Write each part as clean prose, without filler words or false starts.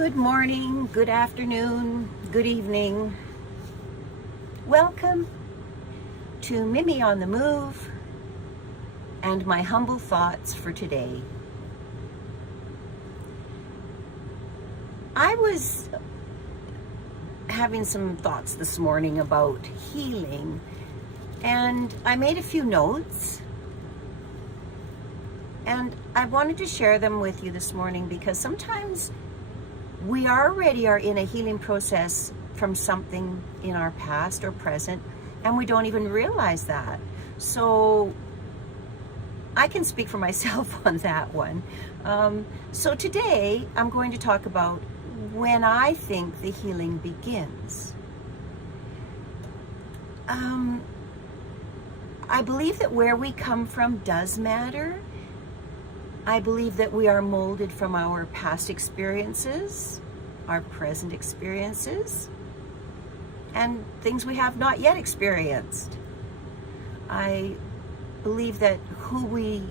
Good morning, good afternoon, good evening. Welcome to Mimi on the Move and my humble thoughts for today. I was having some thoughts this morning about healing, and I made a few notes, and I wanted to share them with you this morning because sometimes we already are in a healing process from something in our past or present, and we don't even realize that. So I can speak for myself on that one. So today I'm going to talk about when I think the healing begins. I believe that where we come from does matter. I believe that we are molded from our past experiences, our present experiences, and things we have not yet experienced. I believe that who we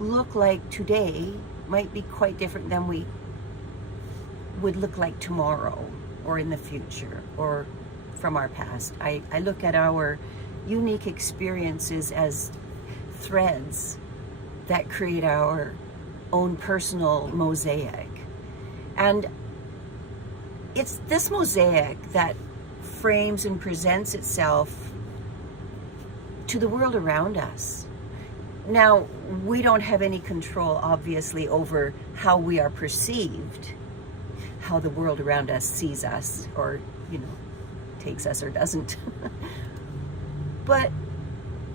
look like today might be quite different than we would look like tomorrow or in the future or from our past. I look at our unique experiences as threads that create our own personal mosaic. And it's this mosaic that frames and presents itself to the world around us. Now, we don't have any control, obviously, over how we are perceived, how the world around us sees us, or, takes us or doesn't. But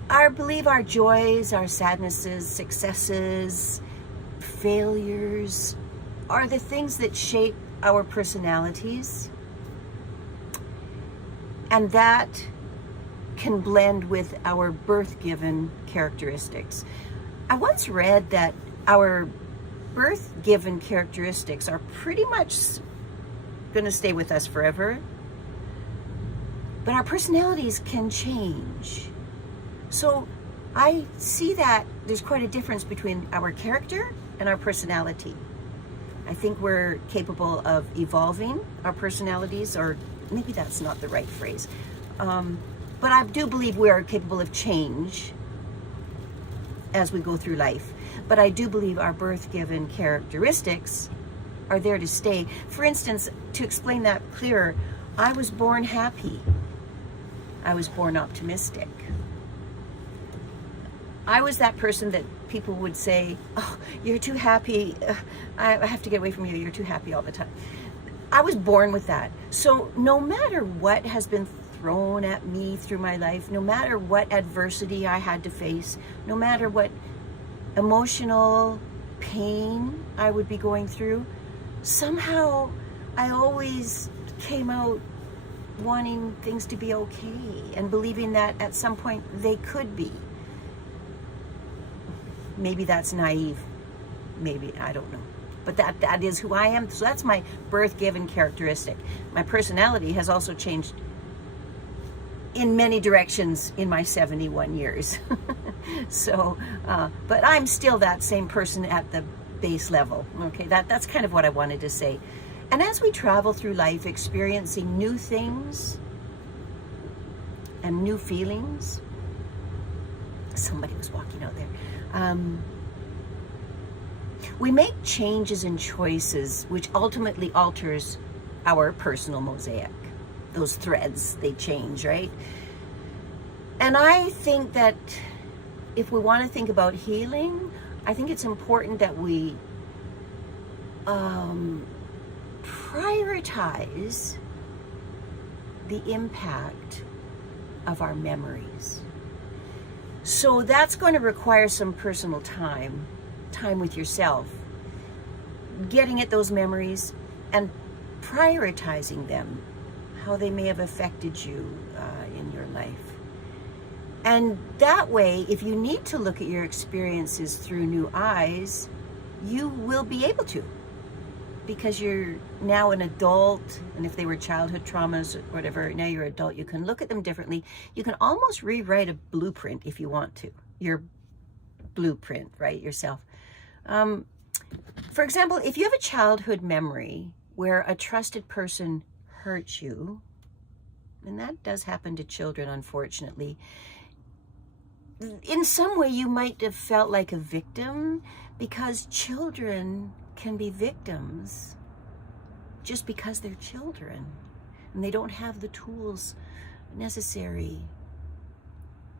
I believe our joys, our sadnesses, successes, failures are the things that shape our personalities, and that can blend with our birth-given characteristics. I once read that our birth-given characteristics are pretty much going to stay with us forever, but our personalities can change. So I see that there's quite a difference between our character and our personality. I think we're capable of evolving our personalities, or maybe that's not the right phrase. But I do believe we are capable of change as we go through life. But I do believe our birth-given characteristics are there to stay. For instance, to explain that clearer, I was born happy. I was born optimistic. I was that person that people would say, "Oh, you're too happy. I have to get away from you. You're too happy all the time." I was born with that. So no matter what has been thrown at me through my life, no matter what adversity I had to face, no matter what emotional pain I would be going through, somehow I always came out wanting things to be okay and believing that at some point they could be. Maybe that's naive. Maybe, I don't know. But that is who I am. So that's my birth-given characteristic. My personality has also changed in many directions in my 71 years. So, but I'm still that same person at the base level. Okay, that's kind of what I wanted to say. And as we travel through life experiencing new things and new feelings, somebody was walking out there. We make changes and choices which ultimately alters our personal mosaic. Those threads, they change, right? And I think that if we want to think about healing, I think it's important that we prioritize the impact of our memories. So that's going to require some personal time with yourself, getting at those memories and prioritizing them, how they may have affected you in your life. And that way, if you need to look at your experiences through new eyes, you will be able to, because you're now an adult, and if they were childhood traumas or whatever, now you're an adult, you can look at them differently. You can almost rewrite a blueprint if you want to, your blueprint, right, yourself. For example, if you have a childhood memory where a trusted person hurt you, and that does happen to children, unfortunately, in some way you might have felt like a victim, because children can be victims just because they're children and they don't have the tools necessary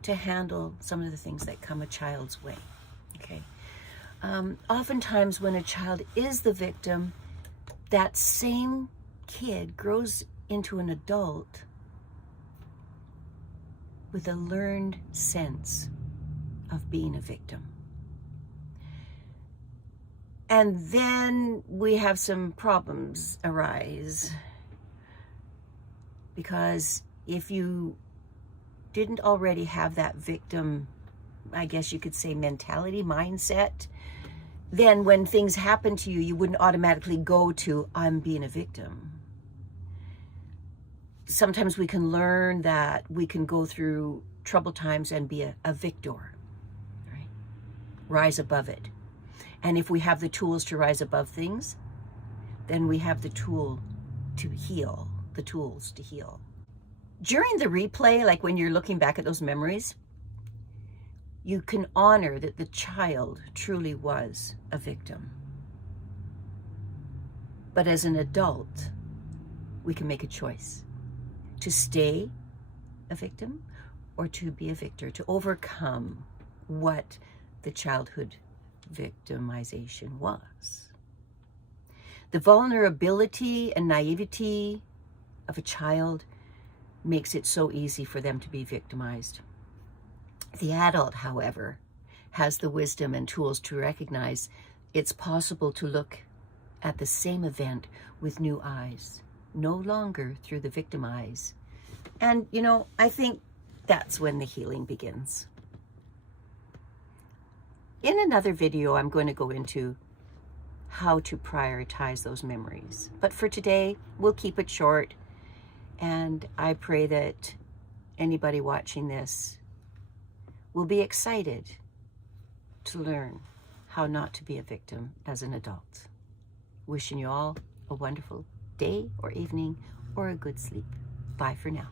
to handle some of the things that come a child's way. Okay. Oftentimes when a child is the victim, that same kid grows into an adult with a learned sense of being a victim. And then we have some problems arise, because if you didn't already have that victim, I guess you could say, mentality, mindset, then when things happen to you, you wouldn't automatically go to, I'm being a victim. Sometimes we can learn that we can go through troubled times and be a victor, right? Rise above it. And if we have the tools to rise above things, then we have the tool to heal, the tools to heal. During the replay, like when you're looking back at those memories, you can honor that the child truly was a victim. But as an adult, we can make a choice to stay a victim or to be a victor, to overcome what the childhood victimization was. The vulnerability and naivety of a child makes it so easy for them to be victimized. The adult, however, has the wisdom and tools to recognize it's possible to look at the same event with new eyes, no longer through the victim eyes. And, you know, I think that's when the healing begins. In another video, I'm going to go into how to prioritize those memories. But for today, we'll keep it short. And I pray that anybody watching this will be excited to learn how not to be a victim as an adult. Wishing you all a wonderful day or evening or a good sleep. Bye for now.